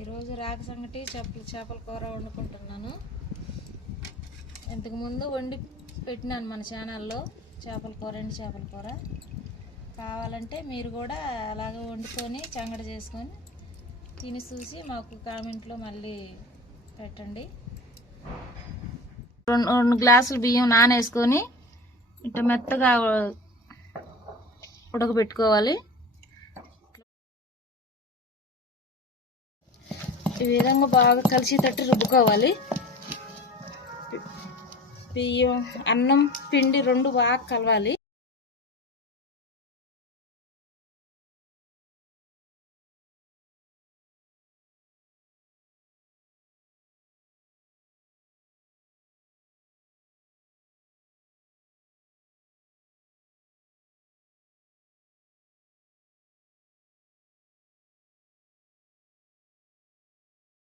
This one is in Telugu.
ఈరోజు రాగి సంగటి చేపల కూర వండుకుంటున్నాను. ఇంతకుముందు వండి పెట్టినాను మన ఛానల్లో చేపల కూర, ఎండు చేపల కూర. కావాలంటే మీరు కూడా అలాగే వండుకొని సంగటి చేసుకొని తిని చూసి మాకు కామెంట్లో మళ్ళీ పెట్టండి. 2 గ్లాసులు బియ్యం నానేసుకొని ఇట్లా మెత్తగా ఉడకబెట్టుకోవాలి. ఈ విధంగా బాగా కలిసేటట్టు రుబ్బుకోవాలి. బియ్యం, అన్నం, పిండి 2 బాగా కలవాలి.